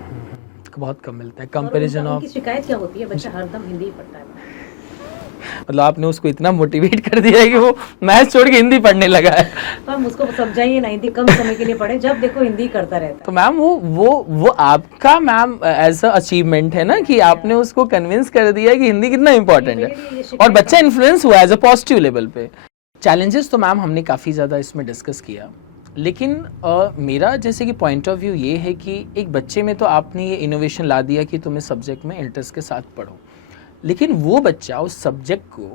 बहुत कम मिलता है कंपैरिजन ऑफ। उनकी शिकायत क्या होती है, बच्चा हरदम हिंदी ही पढ़ता है। मतलब आपने उसको इतना मोटिवेट कर दिया है कि वो मैथ्स छोड़ के हिंदी पढ़ने लगा है। तो हम उसको समझाइए ना, हिंदी कम समय के लिए पढ़े, जब देखो हिंदी करता रहता है। तो मैम वो आपका मैम ऐसा अचीवमेंट है ना कि आपने उसको कन्विंस कर दिया कि हिंदी कितना इंपॉर्टेंट है, और बच्चा इन्फ्लुएंस हुआ एज अ पॉजिटिव लेवल पे। चैलेंजेस तो मैम हमने काफ़ी ज़्यादा इसमें डिस्कस किया, लेकिन मेरा जैसे कि पॉइंट ऑफ व्यू ये है कि एक बच्चे में तो आपने ये इनोवेशन ला दिया कि तुम इस सब्जेक्ट में इंटरेस्ट के साथ पढ़ो, लेकिन वो बच्चा उस सब्जेक्ट को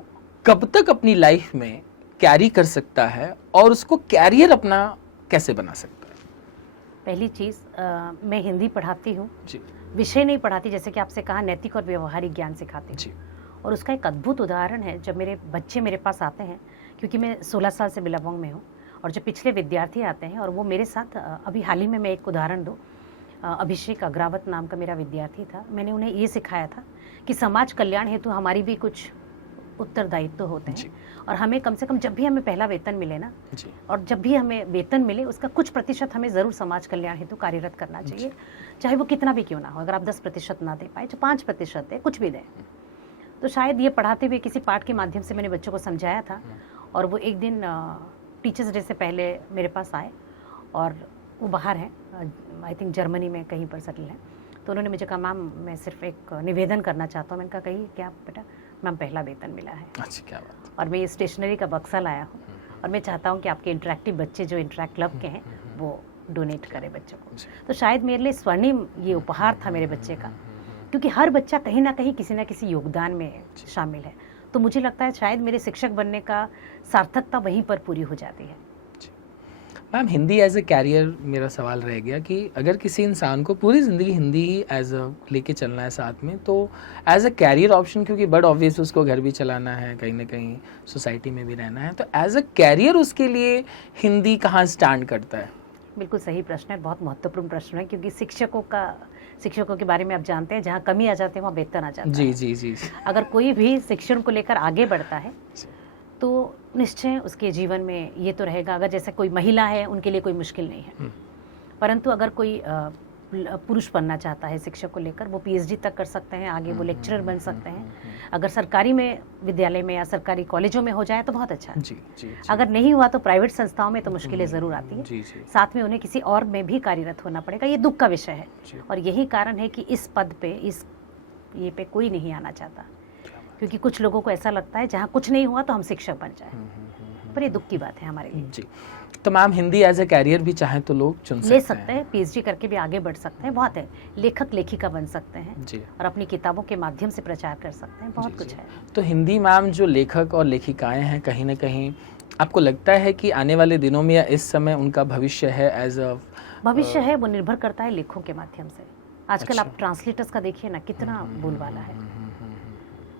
कब तक अपनी लाइफ में कैरी कर सकता है और उसको कैरियर अपना कैसे बना सकता है? पहली चीज़, मैं हिंदी पढ़ाती हूँ जी। विषय नहीं पढ़ाती, जैसे कि आपसे कहा नैतिक और व्यवहारिक ज्ञान सिखाती हूँ। जी। और उसका एक अद्भुत उदाहरण है, जब मेरे बच्चे मेरे पास आते हैं, क्योंकि मैं 16 साल से बिलावंग में हूँ, और जो पिछले विद्यार्थी आते हैं और वो मेरे साथ, अभी हाल ही में मैं एक उदाहरण दूँ, अभिषेक अग्रावत नाम का मेरा विद्यार्थी था। मैंने उन्हें ये सिखाया था कि समाज कल्याण हेतु हमारी भी कुछ उत्तरदायित्व होते हैं, और हमें कम से कम जब भी हमें पहला वेतन मिले ना, और जब भी हमें वेतन मिले उसका कुछ प्रतिशत हमें ज़रूर समाज कल्याण हेतु कार्यरत करना चाहिए, चाहे वो कितना भी क्यों ना हो। अगर आप 10% ना दे पाए तो 5% दे, कुछ भी दें। तो शायद ये पढ़ाते हुए किसी पाठ के माध्यम से मैंने बच्चों को समझाया था। और वो एक दिन टीचर्स डे से पहले मेरे पास आए और वो बाहर हैं, आई थिंक जर्मनी में कहीं पर सेटल है। तो उन्होंने मुझे कहा मैम मैं सिर्फ एक निवेदन करना चाहता हूँ। मैंने कहा कही क्या बेटा? मैम पहला वेतन मिला है। अच्छा, क्या बात। और मैं ये स्टेशनरी का बक्सा लाया हूँ और मैं चाहता हूँ कि आपके इंटरेक्टिव बच्चे जो इंटरेक्ट क्लब के हैं वो डोनेट करें बच्चों को। तो शायद मेरे लिए स्वर्णिम ये उपहार था मेरे बच्चे का, क्योंकि हर बच्चा कहीं ना कहीं किसी ना किसी योगदान में शामिल है। तो मुझे लगता है शायद मेरे शिक्षक बनने का सार्थकता वहीं पर पूरी हो जाती है। Ma'am, Hindi as a career, मेरा सवाल रह गया कि अगर किसी इंसान को पूरी ज़िंदगी हिंदी ही एज अ लेके चलना है साथ में, तो एज अ कैरियर ऑप्शन, क्योंकि बट ऑब्वियस उसको घर भी चलाना है, कहीं ना कहीं सोसाइटी में भी रहना है, तो एज अ कैरियर उसके लिए हिंदी कहाँ स्टैंड करता है? बिल्कुल सही प्रश्न है, बहुत महत्वपूर्ण प्रश्न है, क्योंकि शिक्षकों के बारे में आप जानते हैं, जहाँ कमी आ जाती है वहाँ वेतन आ जाता है। जी जी जी। अगर कोई भी शिक्षण को लेकर आगे बढ़ता है तो निश्चय उसके जीवन में ये तो रहेगा, अगर जैसे कोई महिला है उनके लिए कोई मुश्किल नहीं है, परंतु अगर कोई पुरुष बनना चाहता है शिक्षक को लेकर, वो पीएचडी तक कर सकते हैं, आगे वो लेक्चरर बन सकते हैं। अगर सरकारी में विद्यालय में या सरकारी कॉलेजों में हो जाए तो बहुत अच्छा है। जी, जी, जी। अगर नहीं हुआ तो प्राइवेट संस्थाओं में तो मुश्किलें ज़रूर आती हैं। जी, जी। साथ में उन्हें किसी और में भी कार्यरत होना पड़ेगा, ये दुख का विषय है। और यही कारण है कि इस पद पे, इस ये पे कोई नहीं आना चाहता, क्योंकि कुछ लोगों को ऐसा लगता है जहाँ कुछ नहीं हुआ तो हम शिक्षक बन जाए, पर ये दुख की बात है हमारे लिए। जी। तो ma'am, Hindi as a career भी चाहे तो लोग चुन ले सकते हैं, पीएचडी करके भी आगे बढ़ सकते हैं, बहुत है। लेखक लेखिका बन सकते हैं जी, और अपनी किताबों के माध्यम से प्रचार कर सकते हैं, बहुत कुछ है। तो हिंदी मैम जो लेखक और लेखिकाएं हैं, कहीं ना कहीं आपको लगता है कि आने वाले दिनों में या इस समय उनका भविष्य है एज अ भविष्य है, वो निर्भर करता है लेखों के माध्यम से। आजकल अच्छा। आप ट्रांसलेटर्स का देखिए ना, कितना बोलबाला है,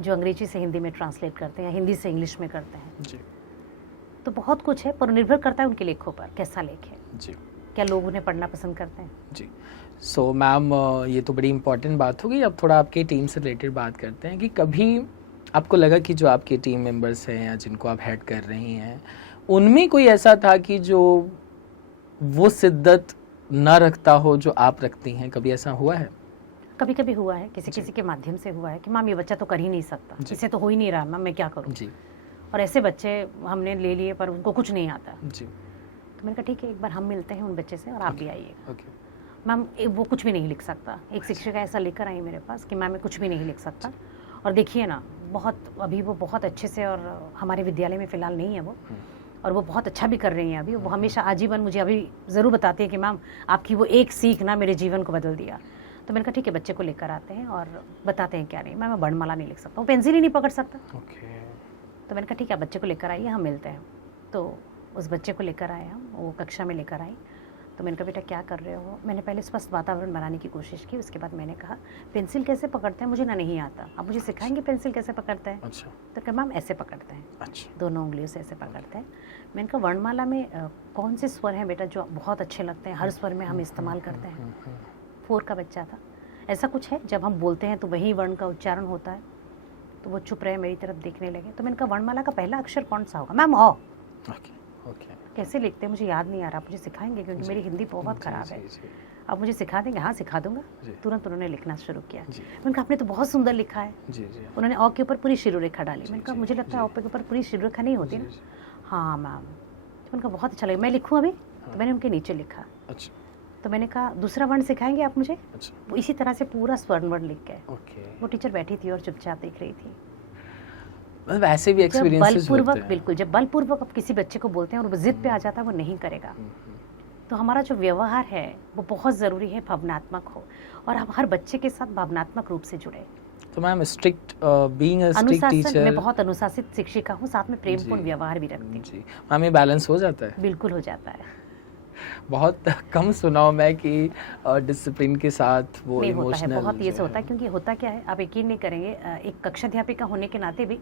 जो अंग्रेजी से हिंदी में ट्रांसलेट करते हैं, हिंदी से इंग्लिश में करते हैं। जी तो बहुत कुछ है, पर निर्भर करता है उनके लेखों पर, कैसा लेख है, जी क्या लोग उन्हें पढ़ना पसंद करते हैं। जी। सो मैम, ये तो बड़ी इंपॉर्टेंट बात होगी। अब थोड़ा आपके टीम से रिलेटेड बात करते हैं कि कभी आपको लगा कि जो आपके टीम मेंबर्स हैं या जिनको आप हेड कर रही हैं, उनमें कोई ऐसा था कि जो वो शिद्दत ना रखता हो जो आप रखती हैं? कभी ऐसा हुआ है? कभी कभी हुआ है, किसी किसी के माध्यम से हुआ है कि मैम ये बच्चा तो कर ही नहीं सकता, इससे तो हो ही नहीं रहा, मैम मैं क्या करूँ। जी और ऐसे बच्चे हमने ले लिए पर उनको कुछ नहीं आता। जी। तो मैंने कहा ठीक है, एक बार हम मिलते हैं उन बच्चे से और आप भी आइए। ओके। मैम वो कुछ भी नहीं लिख सकता। एक शिक्षिका ऐसा लेकर आई मेरे पास कि मैम मैं कुछ भी नहीं लिख सकता। और देखिए ना, अभी वो बहुत अच्छे से, और हमारे विद्यालय में फ़िलहाल नहीं है वो, और वो बहुत अच्छा भी कर रही हैं अभी। वो हमेशा आजीवन मुझे अभी ज़रूर बताती है कि मैम आपकी वो एक सीख ना मेरे जीवन को बदल दिया। तो मैंने कहा ठीक है, बच्चे को लेकर आते हैं और बताते हैं क्या नहीं। मैं वर्णमाला नहीं लिख सकता, वो पेंसिल ही नहीं पकड़ सकता। तो मैंने कहा ठीक है, बच्चे को लेकर आइए, हम मिलते हैं। तो उस बच्चे को लेकर आए हम, वो कक्षा में लेकर आई। तो मैंने कहा बेटा क्या कर रहे हो? मैंने पहले स्पष्ट वातावरण बनाने की कोशिश की। उसके बाद मैंने कहा पेंसिल कैसे पकड़ते हैं, मुझे ना नहीं आता, आप मुझे सिखाएंगे पेंसिल कैसे पकड़ते हैं? अच्छा। तो कहा मैम ऐसे पकड़ते हैं। अच्छा। दोनों उंगलियों से ऐसे पकड़ते हैं। मैंने कहा वर्णमाला में कौन से स्वर हैं बेटा जो बहुत अच्छे लगते हैं, हर स्वर में हम इस्तेमाल करते हैं? 4 का बच्चा था। ऐसा कुछ है जब हम बोलते हैं तो वही वर्ण का उच्चारण होता है? तो वो चुप रहे, मेरी तरफ देखने लगे। तो मैंने कहा वर्णमाला का पहला अक्षर कौन सा होगा? मैम ओ। कैसे लिखते हैं मुझे याद नहीं आ रहा, आप मुझे सिखाएंगे क्योंकि मेरी हिंदी बहुत ख़राब है, आप मुझे सिखा देंगे? हाँ सिखा दूंगा। तुरंत उन्होंने लिखना शुरू किया। मैंने कहा आपने तो बहुत सुंदर लिखा है। उन्होंने औ के ऊपर पूरी शिरो रेखा डाली। मैंने कहा मुझे लगता है औ के ऊपर पूरी शिरो रेखा नहीं होती ना? हाँ मैम। मैंने कहा बहुत अच्छा लगा, मैं लिखूँ अभी? तो मैंने उनके नीचे लिखा। तो मैंने कहा दूसरा वर्ण सिखाएंगे आप मुझे? वो इसी तरह से पूरा स्वर्ण वर्ण लिख गए। वो टीचर बैठी थी और चुपचाप देख रही थी। वैसे भी एक्सपीरियंसेस होते हैं। बिल्कुल, जब बलपूर्वक आप किसी बच्चे को बोलते हैं और वो जिद पे आ जाता है, वो नहीं करेगा। तो हमारा जो व्यवहार है वो बहुत ज़रूरी है, भावनात्मक हो, और हम हर बच्चे के साथ भावनात्मक रूप से जुड़े। तो ma'am being a strict teacher, मैं बहुत अनुशासित शिक्षिका हूँ, साथ में प्रेमपूर्ण व्यवहार भी रखती हूँ। जी मैम, ये बैलेंस हो जाता है? बिल्कुल हो जाता है। बहुत कम सुना हूं मैं कि डिसिप्लिन के साथ वो नहीं होता है, इमोशनल बहुत ये से होता है। क्योंकि होता क्या है, आप यकीन नहीं करेंगे, एक कक्षाध्यापिका होने के नाते भी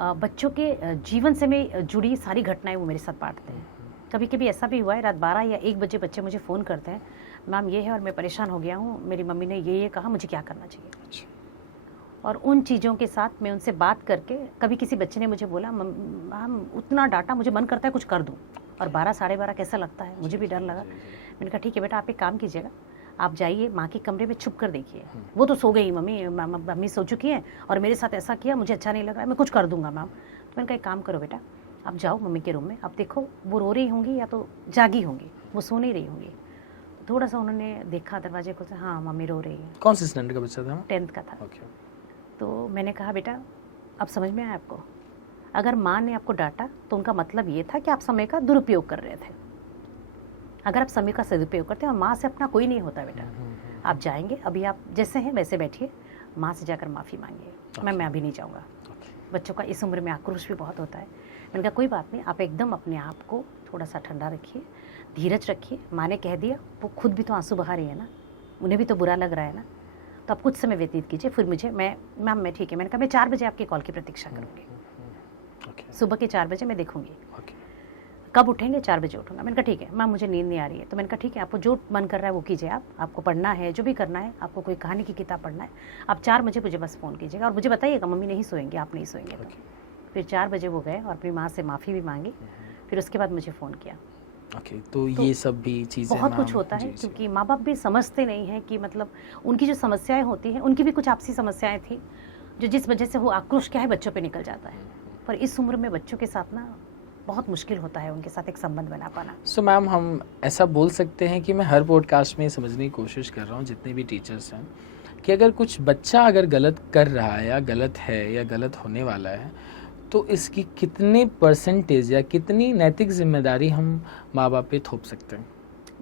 बच्चों के जीवन से में जुड़ी सारी घटनाएं वो मेरे साथ बांटते हैं। कभी कभी ऐसा भी हुआ है, रात 12 या 1 बजे बच्चे मुझे फ़ोन करते हैं, मैम ये है और मैं परेशान हो गया हूँ, मेरी मम्मी ने ये कहा, मुझे क्या करना चाहिए? और उन चीज़ों के साथ मैं उनसे बात करके, कभी किसी बच्चे ने मुझे बोला मैम उतना डाटा, मुझे मन करता है कुछ कर दूँ, और 12 साढ़े 12 कैसा लगता है, मुझे भी डर लगा। मैंने कहा ठीक है बेटा, आप एक काम कीजिएगा, आप जाइए माँ के कमरे में छुप कर देखिए, वो तो सो गई, मम्मी सो चुकी हैं और मेरे साथ ऐसा किया, मुझे अच्छा नहीं लग रहा है, मैं कुछ कर दूंगा मैम। तो मैंने कहा एक काम करो बेटा, आप जाओ मम्मी के रूम में, आप देखो वो रो रही होंगी या तो जागी होंगी, वो सो नहीं रही होंगी। तो थोड़ा सा उन्होंने देखा दरवाजे को, हाँ मम्मी रो रही है। कौन से स्टैंडर्ड का बच्चा था? 10th का था। ओके। तो मैंने कहा बेटा अब समझ में आया आपको, अगर माँ ने आपको डांटा तो उनका मतलब ये था कि आप समय का दुरुपयोग कर रहे थे। अगर आप समय का सदुपयोग करते हैं, और माँ से अपना कोई नहीं होता बेटा, आप जाएंगे, अभी आप जैसे हैं वैसे बैठिए, माँ से जाकर माफ़ी मांगिए। मैं अभी नहीं जाऊँगा। बच्चों का इस उम्र में आक्रोश भी बहुत होता है। मैंने कहा कोई बात नहीं, आप एकदम अपने आप को थोड़ा सा ठंडा रखिए, धीरज रखिए। माँ ने कह दिया, वो खुद भी तो आंसू बहा रही है ना, उन्हें भी तो बुरा लग रहा है ना, तो आप कुछ समय व्यतीत कीजिए, फिर मुझे मैम ठीक है। मैंने कहा मैं 4 बजे आपकी कॉल की प्रतीक्षा करूँगी, सुबह के 4 बजे मैं देखूँगी। कब उठेंगे? 4 बजे उठूंगा। मैंने कहा ठीक है मैम, मुझे नींद नहीं आ रही है। तो मैंने कहा ठीक है, आपको जो मन कर रहा है वो कीजिए, आपको पढ़ना है, जो भी करना है, आपको कोई कहानी की किताब पढ़ना है, आप 4 बजे मुझे बस फ़ोन कीजिएगा और मुझे बताइएगा मम्मी नहीं सोएंगे, आप नहीं सोएंगे। तो फिर 4 बजे वो गए और अपनी माँ से माफ़ी भी मांगी, फिर उसके बाद मुझे फ़ोन किया। तो ये सब भी चीज़ें बहुत कुछ होता है, क्योंकि माँ बाप भी समझते नहीं हैं कि मतलब उनकी जो समस्याएं होती हैं, उनकी भी कुछ आपसी समस्याएं थी, जो जिस वजह से वो आक्रोश क्या है बच्चों पे निकल जाता है। पर इस उम्र में बच्चों के साथ ना बहुत मुश्किल होता है उनके साथ एक संबंध बना पाना। सो मैम, हम ऐसा बोल सकते हैं कि मैं हर पॉडकास्ट में समझने की कोशिश कर रहा हूँ जितने भी टीचर्स हैं, कि अगर कुछ बच्चा अगर गलत कर रहा है या गलत है या गलत होने वाला है, तो इसकी कितने परसेंटेज या कितनी नैतिक जिम्मेदारी हम माँ बाप पे थोप सकते हैं?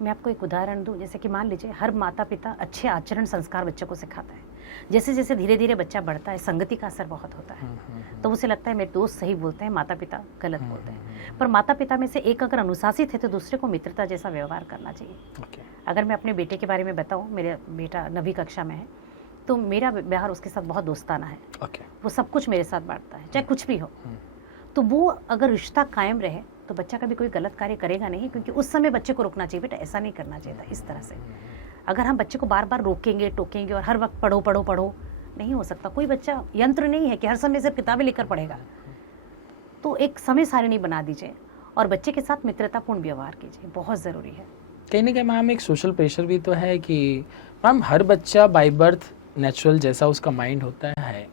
मैं आपको एक उदाहरण दूं, जैसे कि मान लीजिए हर माता पिता अच्छे आचरण संस्कार बच्चों को सिखाता है। जैसे जैसे धीरे धीरे बच्चा बढ़ता है, संगति का असर बहुत होता है, तो उसे लगता है मेरे दोस्त सही बोलते हैं, माता पिता गलत बोलते हैं। पर माता पिता में से एक अगर अनुशासित है तो दूसरे को मित्रता जैसा व्यवहार करना चाहिए। अगर मैं अपने बेटे के बारे में बताऊँ, मेरा बेटा 9वीं कक्षा में है, तो मेरा व्यवहार उसके साथ बहुत दोस्ताना है। वो सब कुछ मेरे साथ बांटता है, चाहे कुछ भी हो। तो वो अगर रिश्ता कायम रहे तो बच्चा कभी कोई गलत कार्य करेगा नहीं, क्योंकि उस समय बच्चे को रोकना चाहिए, बेटा ऐसा नहीं करना चाहिए था, इस तरह से। अगर हम बच्चे को बार बार रोकेंगे टोकेंगे और हर वक्त पढ़ो पढ़ो पढ़ो, नहीं हो सकता। कोई बच्चा यंत्र नहीं है कि हर समय सिर्फ किताबें लेकर पढ़ेगा। तो एक समय सारिणी बना दीजिए और बच्चे के साथ मित्रतापूर्ण व्यवहार कीजिए, बहुत ज़रूरी है। कहीं ना कहीं मैम एक सोशल प्रेशर भी तो है कि मैम हर बच्चा बाय बर्थ नेचुरल जैसा उसका माइंड होता है,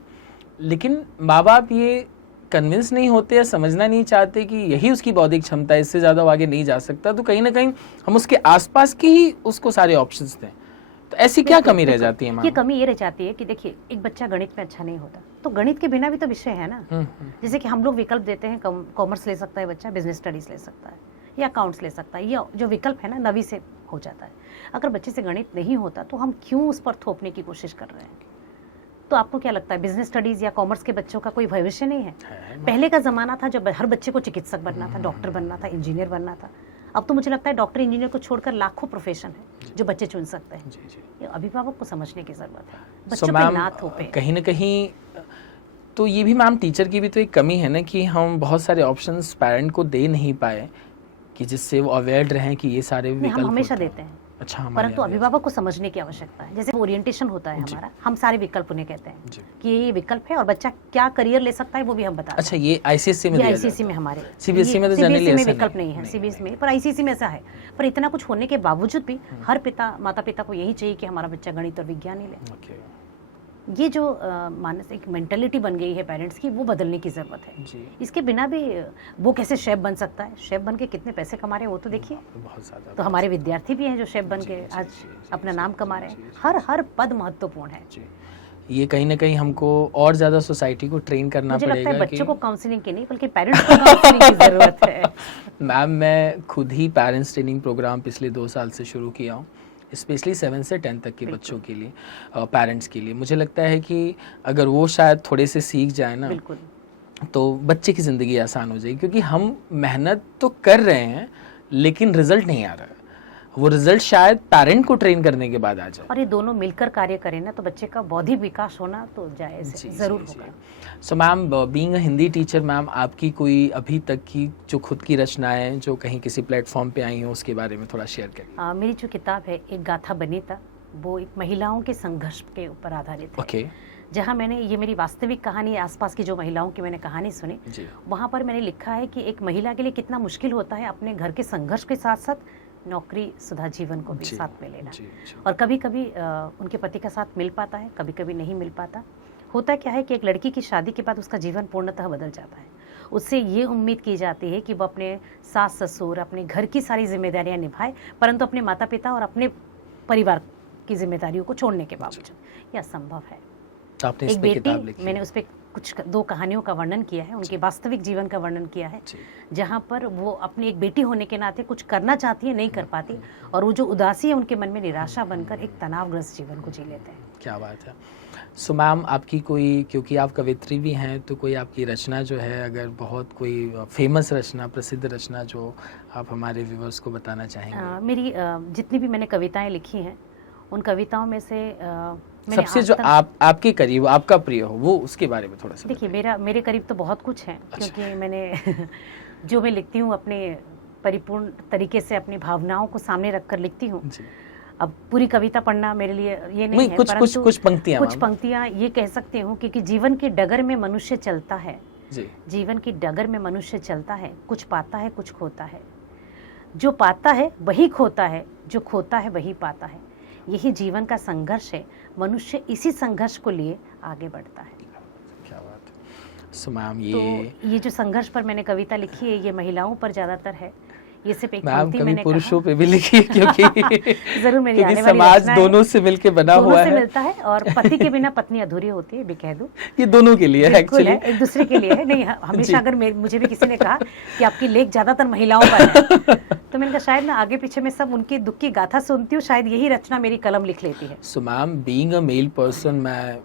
लेकिन माँ बाप ये कन्विंस नहीं होते या समझना नहीं चाहते कि यही उसकी बौद्धिक क्षमता है, इससे ज़्यादा वो आगे नहीं जा सकता। तो कहीं ना कहीं हम उसके आसपास की ही उसको सारे ऑप्शंस दें, तो ऐसी क्या कमी रह जाती है? ये कमी ये रह जाती है कि देखिए, एक बच्चा गणित में अच्छा नहीं होता, तो गणित के बिना भी तो विषय है ना। जैसे कि हम लोग विकल्प देते हैं, कॉमर्स ले सकता है बच्चा, बिजनेस स्टडीज ले सकता है या अकाउंट्स ले सकता है, ये जो विकल्प है ना 9वीं से हो जाता है। अगर बच्चे से गणित नहीं होता तो हम क्यों उस पर थोपने की कोशिश कर रहे हैं? तो आपको क्या लगता है बिजनेस स्टडीज या कॉमर्स के बच्चों का कोई भविष्य नहीं है? पहले का ज़माना था जब हर बच्चे को चिकित्सक बनना था, डॉक्टर बनना था, इंजीनियर बनना था। अब तो मुझे लगता है डॉक्टर इंजीनियर को छोड़कर लाखों प्रोफेशन है जो बच्चे चुन सकते हैं। ये अभिभावक को समझने की ज़रूरत है, बच्चों पे ना थोपे। कहीं ना कहीं तो ये भी मैम टीचर की भी तो एक कमी है ना, कि हम बहुत सारे ऑप्शंस पेरेंट को दे नहीं पाए कि जिससे वो अवेयर रहें कि ये सारे विकल्प हम हमेशा देते हैं। अच्छा, परंतु अभिभावक को समझने की आवश्यकता है। जैसे ओरिएंटेशन होता है हमारा, हम सारे विकल्प उन्हें कहते हैं कि ये विकल्प है और बच्चा क्या करियर ले सकता है वो भी हम बताते हैं। अच्छा, ये आईसीएसई में, आईसीएसई में, हमारे सीबीएसई में तो जनरली में विकल्प नहीं है, सीबीएसई में, पर आईसीएसई में ऐसा है। पर इतना कुछ होने के बावजूद भी हर माता पिता को यही चाहिए कि हमारा बच्चा गणित और विज्ञान ही ले। ये जो मानसिक मेंटालिटी बन गई है पेरेंट्स की, वो बदलने की ज़रूरत है जी। इसके बिना भी वो कैसे शेफ बन सकता है? शेफ बन के कितने पैसे कमा रहे हैं वो तो देखिए। तो हमारे विद्यार्थी भी हैं जो शेफ बन के आज अपना नाम कमा रहे हैं। हर पद महत्वपूर्ण है। ये कहीं ना कहीं हमको और ज़्यादा सोसाइटी को ट्रेन करना पड़ेगा। मुझे लगता है बच्चों को काउंसलिंग की नहीं बल्कि पेरेंट्स को काउंसलिंग की ज़रूरत है। मैम, मैं खुद ही पेरेंट्स ट्रेनिंग प्रोग्राम पिछले 2 साल से शुरू किया हूँ, स्पेशली 7 से 10 तक के बच्चों के लिए, पेरेंट्स के लिए। मुझे लगता है कि अगर वो शायद थोड़े से सीख जाए ना, तो बच्चे की ज़िंदगी आसान हो जाएगी। क्योंकि हम मेहनत तो कर रहे हैं लेकिन रिजल्ट नहीं आ रहा है, वो रिजल्ट शायद पेरेंट को ट्रेन करने के बाद आ जाए। और ये दोनों मिलकर कार्य करें ना, तो बच्चे का बौद्धिक विकास होना तो जायज़ ज़रूर होगा। So ma'am, being a Hindi teacher, ma'am आपकी कोई अभी तक की जो खुद की रचनाएं जो कहीं किसी प्लेटफॉर्म पे आई हो, उसके बारे में थोड़ा शेयर करिए। मेरी जो किताब है एक गाथा बनीता, वो एक महिलाओं के संघर्ष के ऊपर आधारित है। जहाँ मैंने ये मेरी वास्तविक कहानी, आसपास की जो महिलाओं की मैंने कहानी सुनी, वहाँ पर मैंने लिखा है कि एक महिला के लिए कितना मुश्किल होता है अपने घर के संघर्ष के साथ साथ नौकरी सुधा जीवन को भी जी, साथ में लेना। जी, जी। और कभी कभी उनके पति का साथ मिल पाता है, कभी कभी नहीं मिल पाता। होता क्या है कि एक लड़की की शादी के बाद उसका जीवन पूर्णतः बदल जाता है। उससे ये उम्मीद की जाती है कि वो अपने सास ससुर, अपने घर की सारी जिम्मेदारियां निभाए, परंतु अपने माता पिता और अपने परिवार की जिम्मेदारियों को छोड़ने के बावजूद यह असंभव है। तो आपने इस एक पे किताब लिखी बेटी, मैंने है। उस पर कुछ 2 कहानियों का वर्णन किया है, उनके वास्तविक जीवन का वर्णन किया है, जी, जहाँ पर वो अपनी एक बेटी होने के नाते कुछ करना चाहती है, नहीं कर पाती, और वो जो उदासी है उनके मन में निराशा बनकर एक तनावग्रस्त जीवन को जी लेते हैं। क्या बात है। सो मैम, आपकी कोई, क्योंकि आप कवित्री भी हैं, तो कोई आपकी रचना जो है, अगर बहुत कोई फेमस रचना, प्रसिद्ध रचना जो आप हमारे व्यूअर्स को बताना चाहेंगे? मेरी जितनी भी मैंने कविताएं लिखी हैं, उन कविताओं में से मैंने सबसे आज जो तक, आपके करीब, आपका प्रिय हो, वो उसके बारे में थोड़ा सा देखिए मेरे करीब तो बहुत कुछ है, अच्छा। क्योंकि मैंने जो मैं लिखती हूँ अपने परिपूर्ण तरीके से अपनी भावनाओं को सामने रखकर लिखती हूँ। जी। अब पूरी कविता पढ़ना मेरे लिए ये नहीं है, कुछ परंतु कुछ पंक्तियां, कुछ मैम। पंक्तियां ये कह सकती हूँ, क्योंकि जीवन की डगर में मनुष्य चलता है, जी, जीवन की डगर में मनुष्य चलता है, कुछ पाता है कुछ खोता है, जो पाता है वही खोता है, जो खोता है वही पाता है, यही जीवन का संघर्ष है, मनुष्य इसी संघर्ष को लिए आगे बढ़ता है। क्या बात है। सो मैम, तो ये जो संघर्ष पर मैंने कविता लिखी है, ये महिलाओं पर ज्यादातर है। ये सिर्फ एक मैम पंक्ति कभी मैंने पुरुषों कहा, पे भी लिखी है, क्योंकि जरूर मेरी क्योंकि आने वाली समाज रचना है, दोनों से मिलके बना दोनों हुआ से है। मिलता है, और पति के बिना पत्नी अधूरी होती है, भी कह दूं। ये दोनों के लिए है बिल्कुल एक्चुअली। है, एक दूसरे के लिए है। नहीं, जी। हमेशा अगर मुझे भी किसी ने कहा कि आपकी लेख ज्यादातर महिलाओं पर है, तो मैंने कहा शायद ना आगे पीछे मैं सब उनकी दुख की गाथा सुनती हूँ, शायद यही रचना मेरी कलम लिख लेती है। So ma'am, being a male person, मैं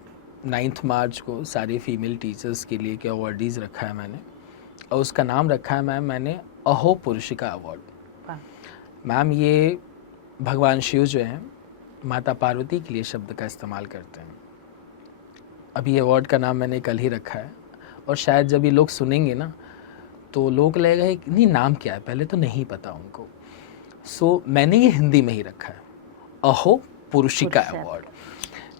9 मार्च को सारे फीमेल टीचर्स के लिए एक अवार्डीज रखा है मैंने, और उसका नाम रखा है मैंने अहो पुरुषिका अवार्ड। वाह। मैम, ये भगवान शिव जो हैं, माता पार्वती के लिए शब्द का इस्तेमाल करते हैं। अभी अवार्ड का नाम मैंने कल ही रखा है, और शायद जब ये लोग सुनेंगे ना, तो लोग लगेगा कि नहीं नाम क्या है, पहले तो नहीं पता उनको। सो मैंने ये हिंदी में ही रखा है, अहो पुरुषिका अवार्ड।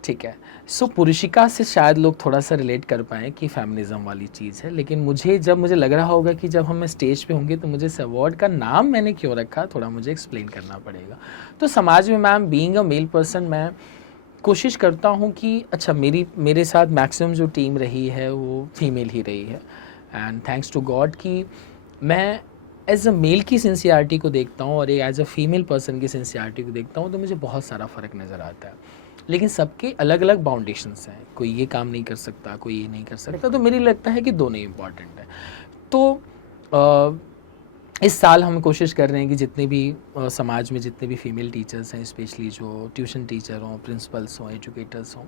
ठीक है। सो पुरुषिका से शायद लोग थोड़ा सा रिलेट कर पाएँ कि फेमिनिज्म वाली चीज़ है, लेकिन मुझे लग रहा होगा कि जब हम स्टेज पे होंगे तो मुझे इस अवार्ड का नाम मैंने क्यों रखा, थोड़ा मुझे एक्सप्लेन करना पड़ेगा। तो समाज में ma'am, being a male person, मैं कोशिश करता हूँ कि अच्छा, मेरे साथ मैक्सिमम जो टीम रही है वो फीमेल ही रही है, एंड थैंक्स टू गॉड कि मैं एज अ मेल की सिंसियरिटी को देखता हूँ और एज अ फीमेल पर्सन की सिंसियरिटी को देखता हूँ, तो मुझे बहुत सारा फ़र्क नज़र आता है। लेकिन सबके अलग अलग बाउंडेशंस हैं, कोई ये काम नहीं कर सकता, कोई ये नहीं कर सकता, तो मेरी लगता है कि दोनों ही इम्पॉर्टेंट है। तो इस साल हम कोशिश कर रहे हैं कि जितने भी समाज में जितने भी फीमेल टीचर्स हैं, स्पेशली जो ट्यूशन टीचर हों, प्रिंसिपल्स हों, एजुकेटर्स हों,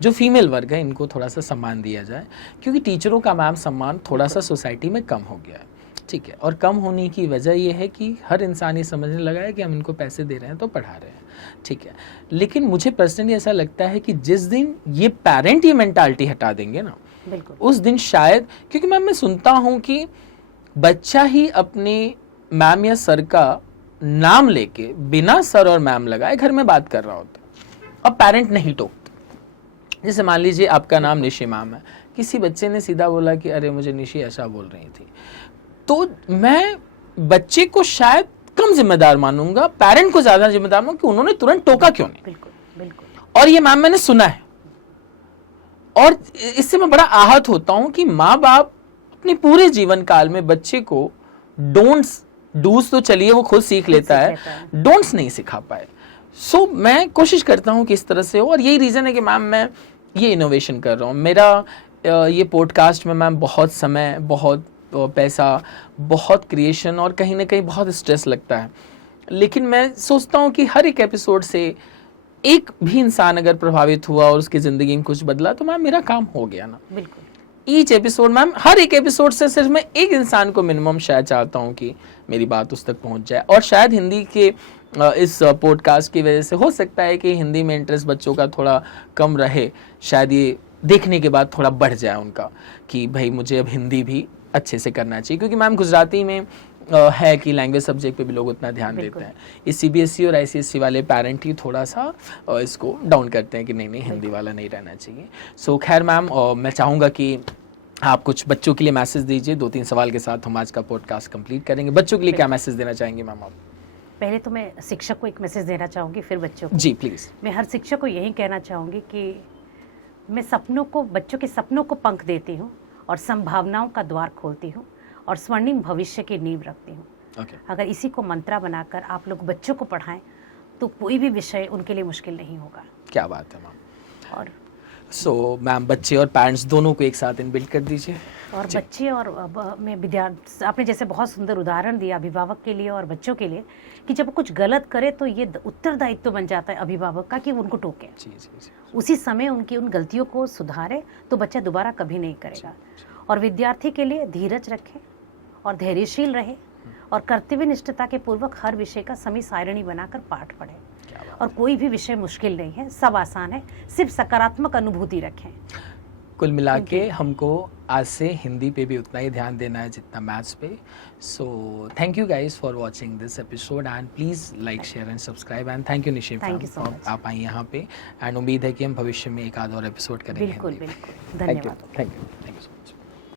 जो फीमेल वर्ग है, इनको थोड़ा सा सम्मान दिया जाए, क्योंकि टीचरों का मैम सम्मान थोड़ा सा सोसाइटी में कम हो गया है। ठीक है, और कम होने की वजह ये है कि हर इंसान ये समझने लगा है कि हम इनको पैसे दे रहे हैं तो पढ़ा रहे हैं। ठीक है, लेकिन मुझे पर्सनली ऐसा लगता है कि जिस दिन ये पेरेंट ये मेंटालिटी हटा देंगे ना, बिल्कुल, उस दिन शायद, क्योंकि मैम मैं सुनता हूँ कि बच्चा ही अपने मैम या सर का नाम लेके बिना सर और मैम लगाए घर में बात कर रहा होता है, अब पेरेंट नहीं टोकते। जैसे मान लीजिए आपका नाम निशी मैम है, किसी बच्चे ने सीधा बोला कि अरे मुझे निशी ऐसा बोल रही थी, तो मैं बच्चे को शायद कम जिम्मेदार मानूंगा, पेरेंट को ज्यादा जिम्मेदार मानूंगा कि उन्होंने तुरंत टोका क्यों नहीं। बिल्कुल, बिल्कुल। और ये मैम मैंने सुना है, और इससे मैं बड़ा आहत होता हूं कि माँ बाप अपने पूरे जीवन काल में बच्चे को डोंट्स डूज तो चलिए वो खुद सीख लेता है, डोंट्स नहीं सिखा पाए। सो मैं कोशिश करता हूं कि इस तरह से हो, और यही रीजन है कि मैम मैं ये इनोवेशन कर रहा हूँ। मेरा ये पॉडकास्ट में मैम बहुत समय, बहुत पैसा, बहुत क्रिएशन और कहीं ना कहीं बहुत स्ट्रेस लगता है, लेकिन मैं सोचता हूँ कि हर एक एपिसोड से एक भी इंसान अगर प्रभावित हुआ और उसकी ज़िंदगी में कुछ बदला, तो मैम मेरा काम हो गया ना। बिल्कुल। ईच एपिसोड मैम, हर एक एपिसोड से सिर्फ मैं एक इंसान को मिनिमम शायद चाहता हूँ कि मेरी बात उस तक पहुँच जाए, और शायद हिंदी के इस पॉडकास्ट की वजह से हो सकता है कि हिंदी में इंटरेस्ट बच्चों का थोड़ा कम रहे, शायद ये देखने के बाद थोड़ा बढ़ जाए उनका कि भाई मुझे अब हिंदी भी अच्छे से करना चाहिए, क्योंकि मैम गुजराती में है कि लैंग्वेज सब्जेक्ट पे भी लोग उतना ध्यान देते हैं। इस CBSE और ICSE वाले पेरेंट ही थोड़ा सा इसको डाउन करते हैं कि नहीं हिंदी वाला नहीं रहना चाहिए। सो खैर मैम, मैं चाहूँगा कि आप कुछ बच्चों के लिए मैसेज दीजिए। 2-3 सवाल के साथ हम आज का पॉडकास्ट कंप्लीट करेंगे। बच्चों के लिए क्या मैसेज देना चाहेंगे मैम आप? पहले तो मैं शिक्षक को एक मैसेज देना चाहूँगी, फिर बच्चों को। जी प्लीज़। मैं हर शिक्षक को यही कहना चाहूँगी कि मैं सपनों को, बच्चों के सपनों को पंख देती हूँ और संभावनाओं का द्वार खोलती हूँ और स्वर्णिम भविष्य की नींव रखती हूँ। अगर इसी को मंत्रा बनाकर आप लोग बच्चों को पढ़ाएं तो कोई भी विषय उनके लिए मुश्किल नहीं होगा। क्या बात है मैम। और सो मैम, बच्चे और पेरेंट्स दोनों को एक साथ इनबिल्ट कर दीजिए। और बच्चे और मैं विद्यार्थी, आपने जैसे बहुत सुंदर उदाहरण दिया अभिभावक के लिए और बच्चों के लिए, कि जब वो कुछ गलत करे तो ये उत्तरदायित्व बन जाता है अभिभावक का कि उनको टोके, जी जी जी। उसी समय उनकी उन गलतियों को सुधारे तो बच्चा दोबारा कभी नहीं करेगा। और विद्यार्थी के लिए धीरज रखें और धैर्यशील रहे और कर्तव्य निष्ठता के पूर्वक हर विषय का समय सारणी बनाकर पाठ पढ़ें। और कोई भी विषय मुश्किल नहीं है, सब आसान है, सिर्फ सकारात्मक अनुभूति रखें। कुल मिला के हमको आज से हिंदी पे भी उतना ही ध्यान देना है जितना मैथ्स पे। So thank you guys for watching this episode and please like share and subscribe and thank you निशिम आप आई यहाँ पे एंड उम्मीद है कि हम भविष्य में एक आध और एपिसोड करेंगे। बिल्कुल बिल्कुल, थैंक यू धन्यवाद। So much.